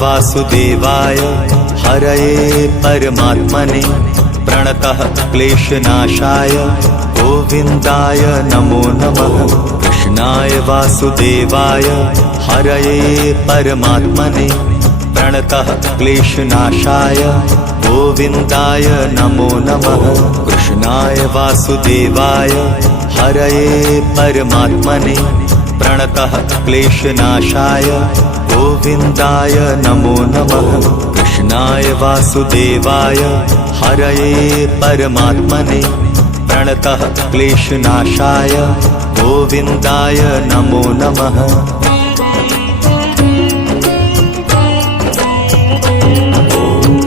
वासुदेवाय हरये परमात्मने प्रणतः क्लेशनाशाय गोविन्दाय नमो नमः। कृष्णाय वासुदेवाय हरये परमात्मने प्रणतः क्लेशनाशाय गोविन्दाय नमो नमः। कृष्णाय वासुदेवाय हरये परमात्मने प्रणतः क्लेशनाशाय गोविन्दाय नमो नमः। कृष्णाय वासुदेवाय हरये परमात्मने प्रणतः क्लेशनाशाय गोविन्दाय नमो नमः।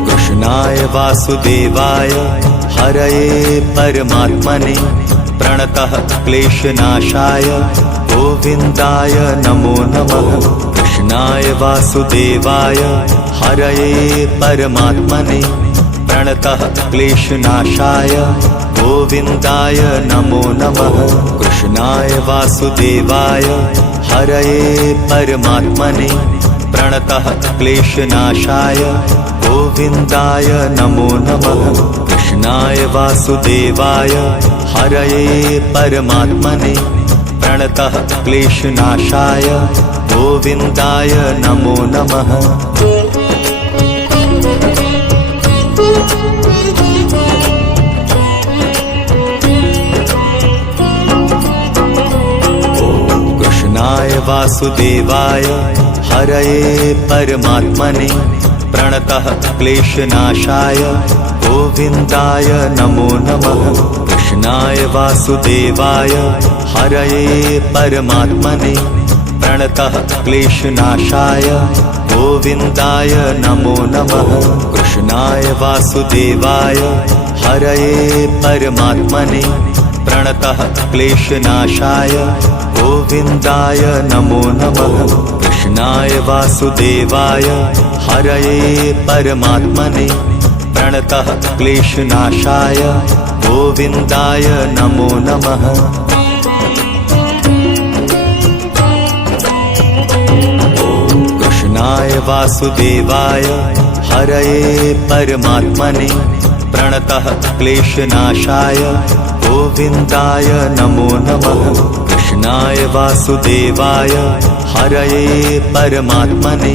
कृष्णाय वासुदेवाय हरये परमात्मने प्रणतः क्लेशनाशाय गोविन्दाय नमो नमः। कृष्णाय वासुदेवाय हरये परमात्मने प्रणतः क्लेशनाशाय गोविन्दाय नमो नमः। कृष्णाय वासुदेवाय हरये परमात्मने प्रणतः क्लेशनाशाय गोविन्दाय नमो नमः। कृष्णाय वासुदेवाय हरये परमात्मने प्रणतः क्लेशनाशाय गोविन्दाय नमो नमः। कृष्णाय वासुदेवाय हरये परमात्मने प्रणतः क्लेशनाशाय गोविन्दाय नमो नमः। कृष्णाय वासुदेवाय हरये परमात्मने प्रणतः क्लेशनाशाय गोविन्दाय नमो नमः। कृष्णाय वासुदेवाय हरये परमात्मने प्रणतः क्लेशनाशाय गोविन्दाय नमो नमः। कृष्णाय वासुदेवाय हरये परमात्मने प्रणतः क्लेशनाशाय गोविन्दाय नमो नमः। कृष्णाय वासुदेवाय हरये परमात्मने प्रणतः क्लेशनाशाय गोविन्दाय नमो नमः। कृष्णाय वासुदेवाय हरये परमात्मने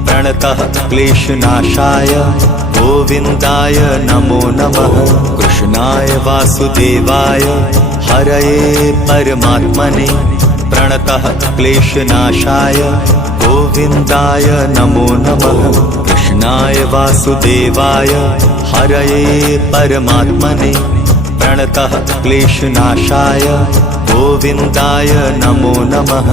प्रणतः क्लेशनाशाय गोविन्दाय नमो नमः। कृष्णाय वासुदेवाय हरये परमात्मने प्रणतः क्लेशनाशाय गोविन्दाय नमो नमः। कृष्णाय वासुदेवाय हरये परमात्मने प्रणतः क्लेशनाशाय गोविन्दाय नमो नमः।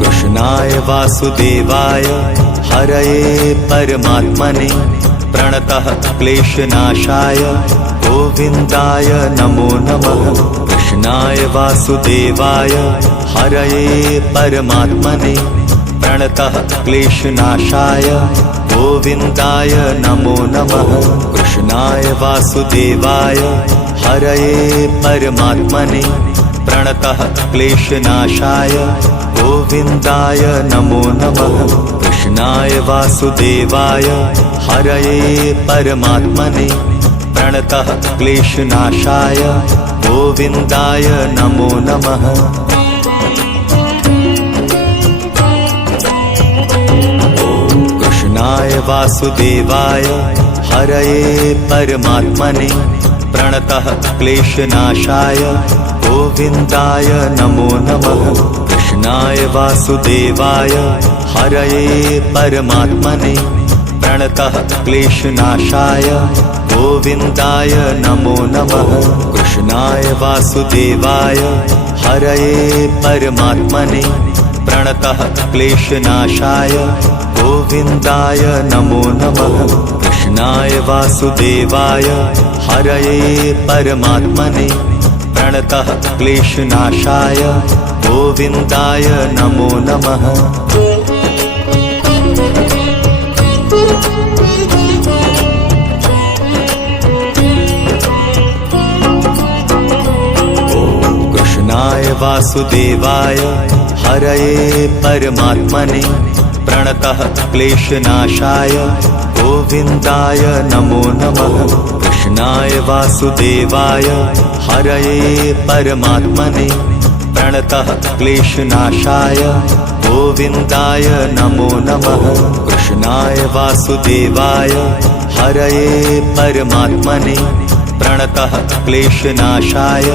कृष्णाय वासुदेवाय हरये परमात्मने प्रणतः क्लेशनाशाय गोविन्दाय नमो नमः। कृष्णाय वासुदेवाय हरये परमात्मने प्रणतः क्लेशनाशाय गोविन्दाय नमो नमः। कृष्णाय वासुदेवाय हरये परमात्मने प्रणतः क्लेशनाशाय गोविन्दाय नमो नमः। कृष्णाय वासुदेवाय हरये परमात्मने प्रणतः क्लेशनाशाय गोविन्दाय नमो नमः। कृष्णाय वासुदेवाय हरये परमात्मने प्रणतः क्लेशनाशाय गोविन्दाय नमो नमः। कृष्णाय वासुदेवाय हरये परमात्मने प्रणतः क्लेशनाशाय गोविन्दाय नमो नमः। कृष्णाय वासुदेवाय हरये परमात्मने प्रणतः क्लेशनाशाय गोविन्दाय नमो नमः। कृष्णाय वासुदेवाय हरये परमात्मने प्रणतः क्लेशनाशाय गोविन्दाय नमो नमः। वासुदेवाय हरये परमात्मने प्रणतः क्लेशनाशाय गोविन्दाय नमो नमः। कृष्णाय वासुदेवाय हरये परमात्मने प्रणतः क्लेशनाशाय गोविन्दाय नमो नमः। कृष्णाय वासुदेवाय हरये परमात्मने प्रणतः क्लेशनाशाय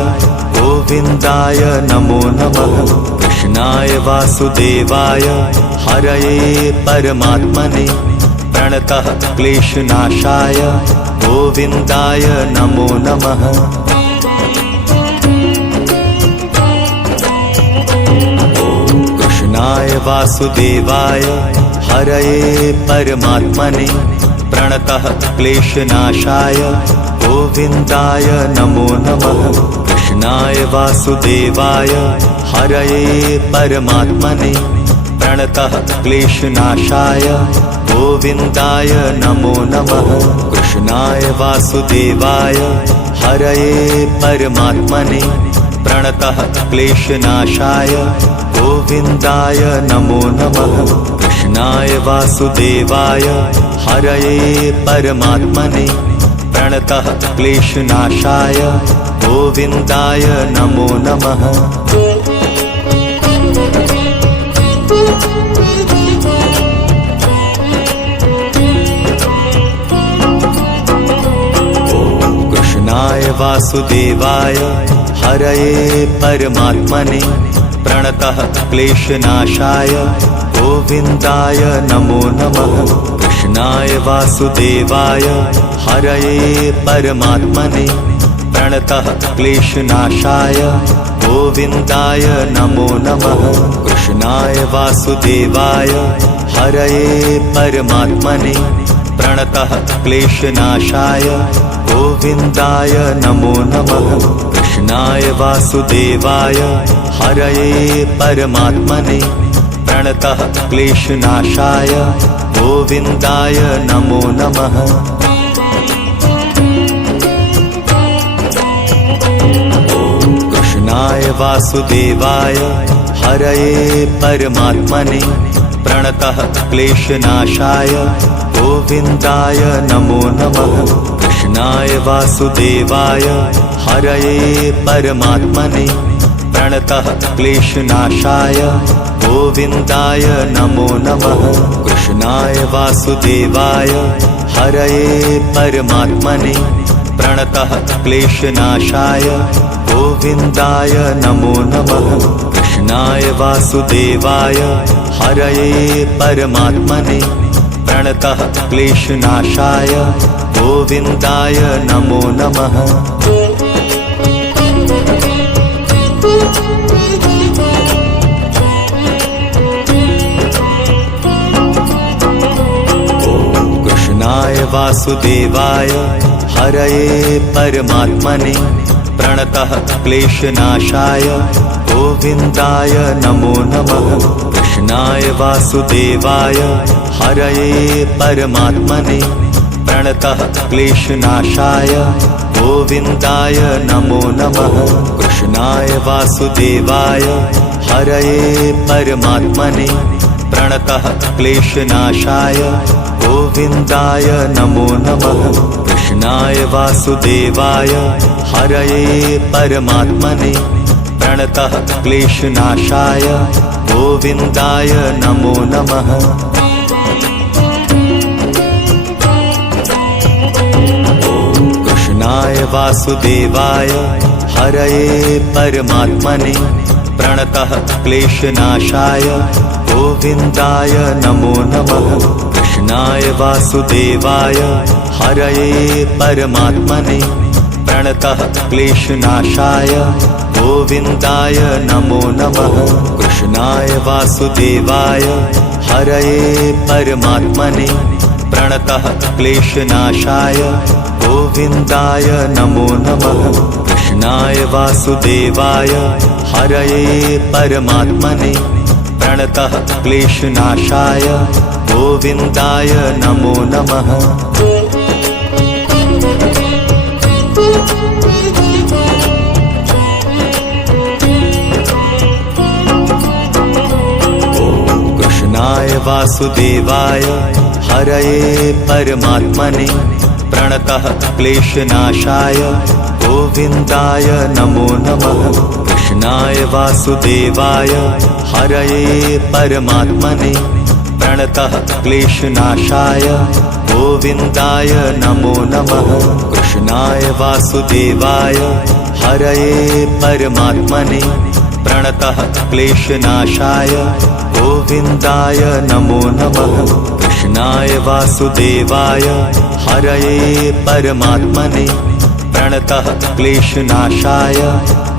गोविन्दाय नमो नमः। कृष्णाय वासुदेवाय हरये परमात्मने प्रणतः क्लेशनाशाय गोविन्दाय नमो नमः। कृष्णाय वासुदेवाय हरये परमात्मने प्रणतः क्लेशनाशाय गोविन्दाय नमो नमः। कृष्णाय वासुदेवाय हरये परमात्मने प्रणतः क्लेशनाशाय गोविन्दाय नमो नमः। कृष्णाय वासुदेवाय हरये परमात्मने प्रणतः क्लेशनाशाय गोविन्दाय नमो नमः। कृष्णाय वासुदेवाय हरये परमात्मने प्रणतः क्लेशनाशाय गोविन्दाय नमो नमः। कृष्णाय वासुदेवाय हरये परमात्मने प्रणतः क्लेशनाशाय गोविन्दाय नमो नमः। कृष्णाय वासुदेवाय हरये परमात्मने प्रणतः क्लेशनाशाय गोविन्दाय नमो नमः। कृष्णाय वासुदेवाय हरये परमात्मने प्रणतः क्लेशनाशाय गोविन्दाय नमो नमः। कृष्णाय वासुदेवाय हरये परमात्मने प्रणतः क्लेशनाशाय गोविन्दाय नमो नमः। कृष्णाय वासुदेवाय हरये परमात्मने प्रणतः क्लेशनाशाय गोविन्दाय नमो नमः। कृष्णाय वासुदेवाय हरये परमात्मने प्रणतः क्लेशनाशाय गोविन्दाय नमो नमः। कृष्णाय वासुदेवाय हरये परमात्मने प्रणतः क्लेशनाशाय गोविन्दाय नमो नमः। कृष्णाय वासुदेवाय हरये परमात्मने प्रणतः क्लेशनाशाय गोविन्दाय नमो नमः। कृष्णाय वासुदेवाय हरये परमात्मने प्रणतः क्लेशनाशाय गोविन्दाय नमो नमः। कृष्णाय वासुदेवाय हरये परमात्मने प्रणतः क्लेशनाशाय गोविन्दाय नमो नमः। कृष्णाय वासुदेवाय हरये परमात्मने प्रणतः क्लेशनाशाय गोविन्दाय नमो नमः। कृष्णाय वासुदेवाय हरये परमात्मने प्रणतः क्लेशनाशाय गोविन्दाय नमो नमः। कृष्णाय वासुदेवाय हरये परमात्मने प्रणतः क्लेशनाशाय गोविन्दाय नमो नमः। कृष्णाय वासुदेवाय हरये परमात्मने प्रणतः क्लेशनाशाय गोविन्दाय नमो नमः। कृष्णाय वासुदेवाय हरये परमात्मने प्रणतः क्लेशनाशाय गोविन्दाय नमो नमः। कृष्णाय वासुदेवाय हरये परमात्मने प्रणतः क्लेशनाशाय गोविन्दाय नमो नमः। वासुदेवाय हरये परमात्मने प्रणतः क्लेशनाशाय गोविन्दाय नमो नमः। कृष्णाय वासुदेवाय हरये परमात्मने प्रणतः क्लेशनाशाय गोविन्दाय नमो नमः। कृष्णाय वासुदेवाय हरये परमात्मने प्रणतः क्लेशनाशाय गोविन्दाय नमो नमः। कृष्णाय वासुदेवाय हरये परमात्मने प्रणतः क्लेशनाशाय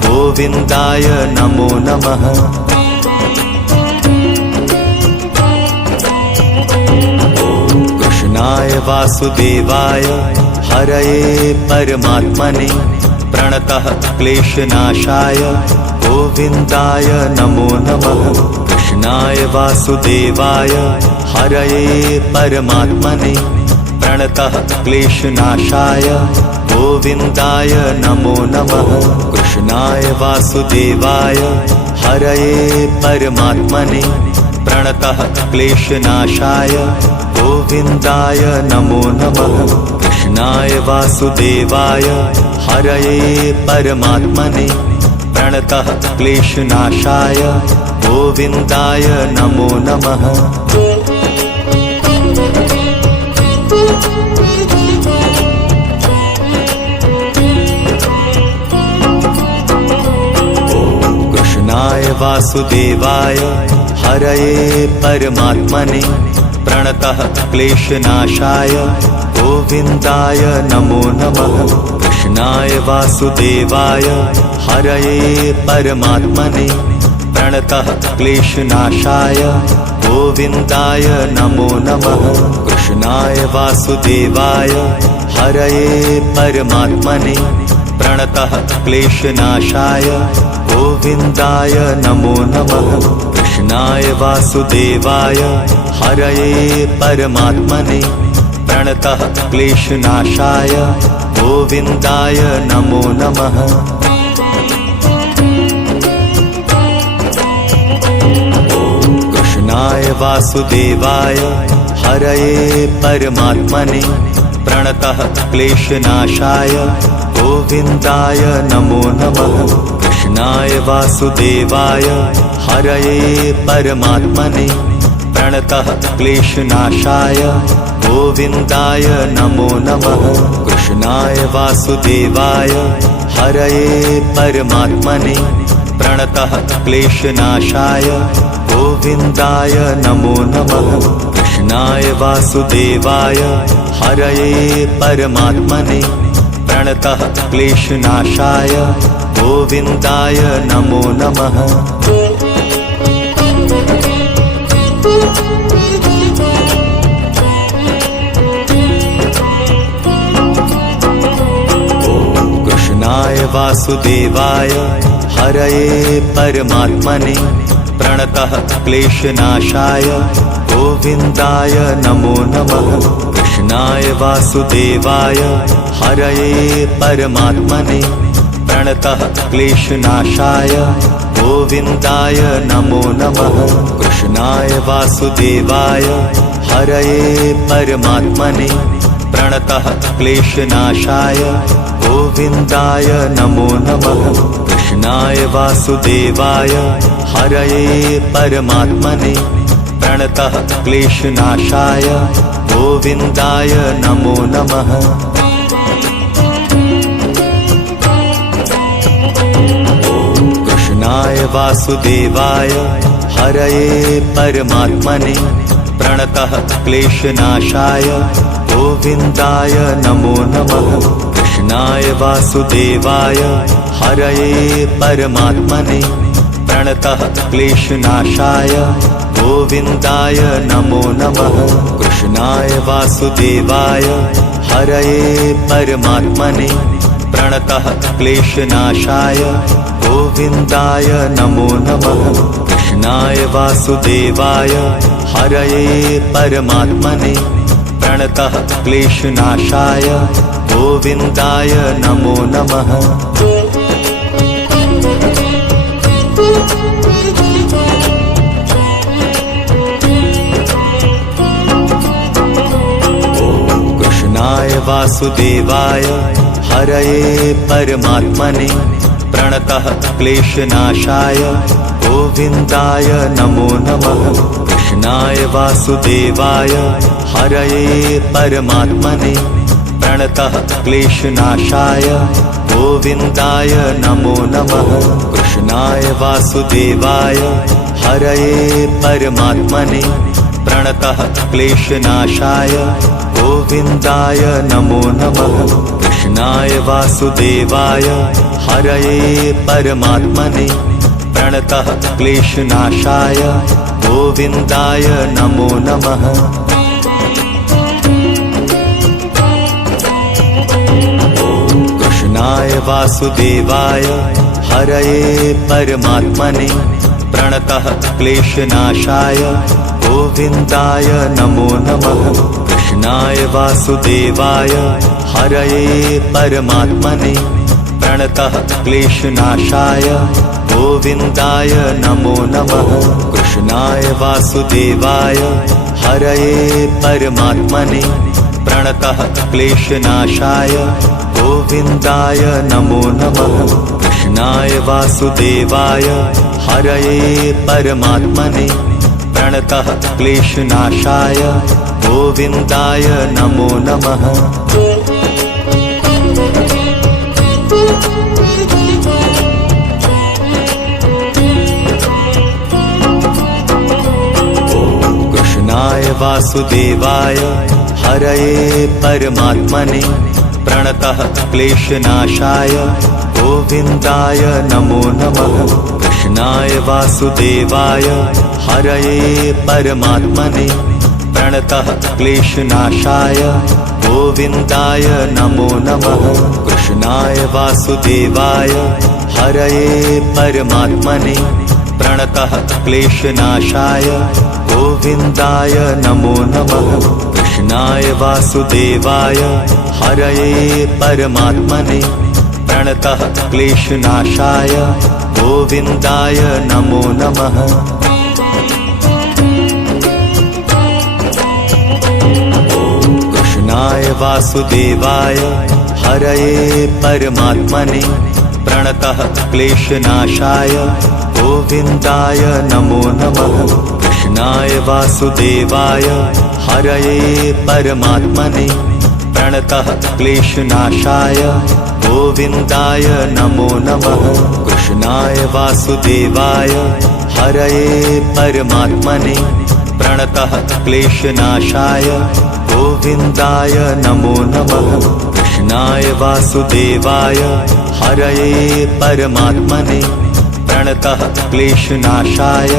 गोविन्दाय नमो नमः। कृष्णाय वासुदेवाय हरये परमात्मने प्रणतः क्लेशनाशाय गोविन्दाय नमो नमः। कृष्णाय वासुदेवाय हरये परमात्मने प्रणतः क्लेशनाशाय गोविन्दाय नमो नमः। कृष्णाय वासुदेवाय हरये परमात्मने प्रणतः क्लेशनाशाय गोविन्दाय नमो नमः। कृष्णाय वासुदेवाय हरये परमात्मने प्रणतः क्लेशनाशाय गोविन्दाय नमो नमः। कृष्णाय वासुदेवाय हरये परमात्मने प्रणतः क्लेशनाशाय गोविन्दाय नमो नमः। कृष्णाय वासुदेवाय हरये परमात्मने प्रणतः क्लेशनाशाय गोविन्दाय नमो नमः। कृष्णाय वासुदेवाय हरये परमात्मने प्रणतः क्लेशनाशाय गोविन्दाय नमो नमः। कृष्णाय वासुदेवाय हरये परमात्मने प्रणतः क्लेशनाशाय गोविन्दाय नमो नमः। कृष्णाय वासुदेवाय हरये परमात्मने प्रणतः क्लेशनाशाय गोविन्दाय नमो नमः। कृष्णाय वासुदेवाय हरये परमात्मने प्रणतः क्लेशनाशाय गोविन्दाय नमो नमः। कृष्णाय वासुदेवाय हरये परमात्मने प्रणतः क्लेशनाशाय गोविन्दाय नमो नमः। कृष्णाय वासुदेवाय हरये परमात्मने प्रणतः क्लेशनाशाय गोविन्दाय नमो नमः। कृष्णाय वासुदेवाय हरये परमात्मने प्रणतः क्लेशनाशाय गोविन्दाय नमो नमः। कृष्णाय वासुदेवाय हरये परमात्मने प्रणतः क्लेशनाशाय गोविन्दाय नमो नमः। कृष्णाय वासुदेवाय हरये परमात्मने प्रणतः क्लेशनाशाय गोविन्दाय नमो नमः। कृष्णाय वासुदेवाय हरये परमात्मने प्रणतः क्लेशनाशाय गोविन्दाय नमो नमः। कृष्णाय वासुदेवाय हरये परमात्मने प्रणतः क्लेशनाशाय गोविन्दाय नमो नमः। कृष्णाय वासुदेवाय हरये परमात्मने प्रणतः क्लेशनाशाय गोविन्दाय नमो नमः। कृष्णाय वासुदेवाय हरये परमात्मने प्रणतः क्लेशनाशाय गोविन्दाय नमो नमः। कृष्णाय वासुदेवाय हरये परमात्मने प्रणतः क्लेशनाशाय गोविन्दाय नमो नमः। वासुदेवाय हरये परमात्मने प्रणतः क्लेशनाशाय गोविन्दाय नमो नमः। कृष्णाय वासुदेवाय हरये परमात्मने प्रणतः क्लेशनाशाय गोविन्दाय नमो नमः। कृष्णाय वासुदेवाय हरये परमात्मने प्रणतः क्लेशनाशाय गोविन्दाय नमो नमः। कृष्णाय वासुदेवाय हरये परमात्मने प्रणतः क्लेशनाशाय गोविन्दाय नमो नमः। कृष्णाय वासुदेवाय हरये परमात्मने प्रणतः क्लेशनाशाय गोविन्दाय नमो नमः। कृष्णाय वासुदेवाय हरये परमात्मने प्रणतः क्लेशनाशाय गोविन्दाय नमो नमः। कृष्णाय वासुदेवाय हरये परमात्मने प्रणतः क्लेशनाशाय गोविन्दाय नमो नमः। कृष्णाय वासुदेवाय हरये परमात्मने प्रणतः क्लेशनाशाय गोविन्दाय नमो नमः। कृष्णाय वासुदेवाय हरये परमात्मने प्रणतः क्लेशनाशाय गोविन्दाय नमो नमः। कृष्णाय वासुदेवाय हरये परमात्मने प्रणतः क्लेशनाशाय गोविन्दाय नमो नमः। कृष्णाय वासुदेवाय हरये परमात्मने प्रणतः क्लेशनाशाय गोविन्दाय नमो नमः। कृष्णाय वासुदेवाय हरये परमात्मने प्रणतः क्लेशनाशाय गोविन्दाय नमो नमः। कृष्णाय वासुदेवाय हरये परमात्मने प्रणतः क्लेशनाशाय गोविन्दाय नमो नमः। कृष्णाय वासुदेवाय हरये परमात्मने प्रणतः क्लेशनाशाय गोविन्दाय नमो नमः। कृष्णाय वासुदेवाय हरये परमात्मने प्रणतः क्लेशनाशाय गोविन्दाय नमो नमः। कृष्णाय वासुदेवाय हरये परमात्मने प्रणतः क्लेशनाशाय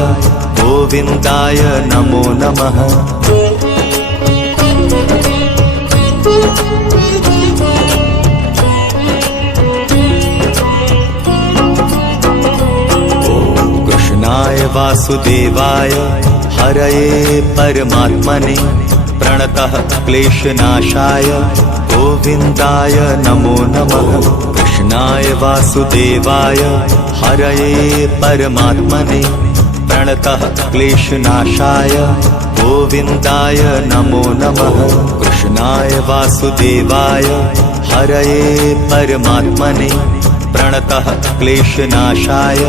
गोविन्दाय नमो नमः। कृष्णाय वासुदेवाय हरये परमात्मने प्रणतः क्लेशनाशाय गोविन्दाय नमो नमः। कृष्णाय वासुदेवाय हरये परमात्मने प्रणतः क्लेशनाशाय गोविन्दाय नमो नमः। कृष्णाय वासुदेवाय हरये परमात्मने प्रणतः क्लेशनाशाय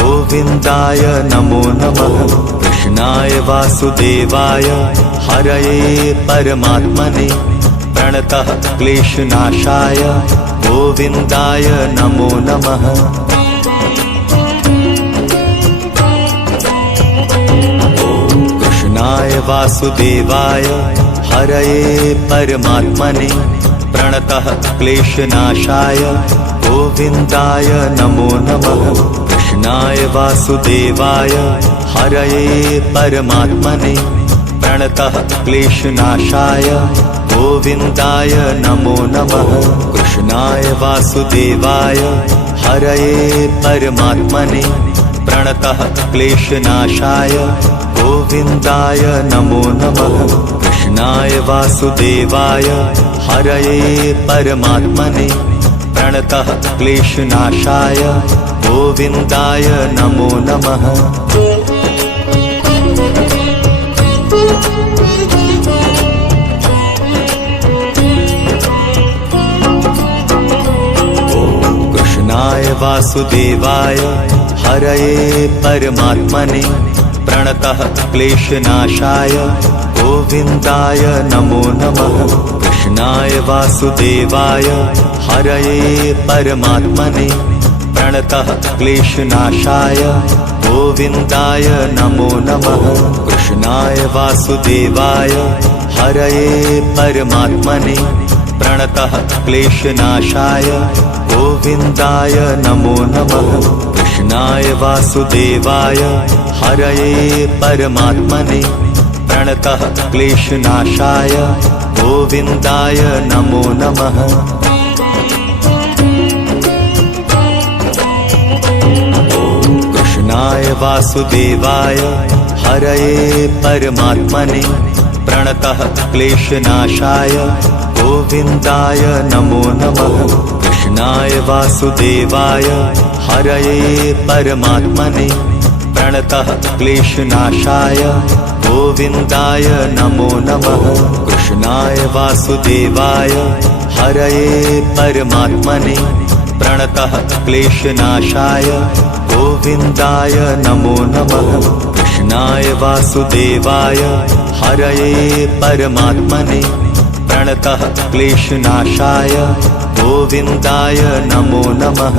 गोविन्दाय नमो नमः। कृष्णाय वासुदेवाय हरये परमात्मने प्रणतः क्लेशनाशाय गोविन्दाय नमो नमः। कृष्णाय वासुदेवाय हरये परमात्मने प्रणतः क्लेशनाशाय गोविन्दाय नमो नमः। कृष्णाय वासुदेवाय हरये परमात्मने प्रणतः क्लेशनाशाय गोविन्दाय नमो नमः। कृष्णाय वासुदेवाय हरये परमात्मने प्रणतः क्लेशनाशाय गोविन्दाय नमो नमः। कृष्णाय वासुदेवाय हरये परमात्मने प्रणतः क्लेशनाशाय गोविन्दाय नमो नमः। कृष्णाय वासुदेवाय हरये परमात्मने प्रणतः क्लेशनाशाय गोविन्दाय नमो नमः। कृष्णाय वासुदेवाय हरये परमात्मने प्रणतः क्लेशनाशाय गोविन्दाय नमो नमः। कृष्णाय वासुदेवाय हरये परमात्मने प्रणतः क्लेशनाशाय गोविन्दाय नमो नमः। कृष्णाय वासुदेवाय हरये परमात्मने प्रणतः क्लेशनाशाय गोविन्दाय नमो नमः। कृष्णाय वासुदेवाय हरये परमात्मने प्रणतः क्लेशनाशाय गोविन्दाय नमो नमः। कृष्णाय वासुदेवाय हरये परमात्मने प्रणतः क्लेशनाशाय गोविन्दाय नमो नमः। कृष्णाय वासुदेवाय हरये परमात्मने प्रणतः क्लेशनाशाय गोविन्दाय नमो नमः। कृष्णाय वासुदेवाय हरये परमात्मने प्रणतः क्लेशनाशाय गोविन्दाय नमो नमः।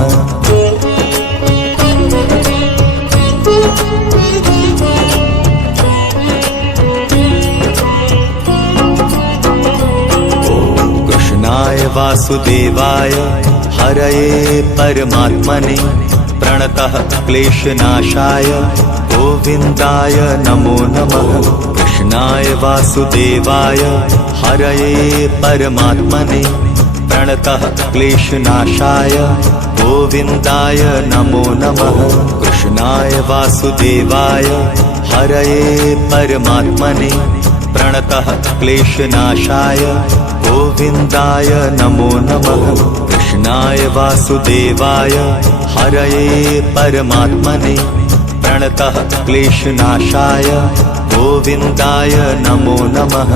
कृष्णाय वासुदेवाय हरये परमात्मने प्रणतः क्लेशनाशाय गोविन्दाय नमो नमः। कृष्णाय वासुदेवाय हरये परमात्मने प्रणतः क्लेशनाशाय गोविन्दाय नमो नमः। कृष्णाय वासुदेवाय हरये परमात्मने प्रणतः क्लेशनाशाय गोविन्दाय नमो नमः। कृष्णाय वासुदेवाय हरये परमात्मने प्रणतः क्लेशनाशाय गोविन्दाय नमो नमः।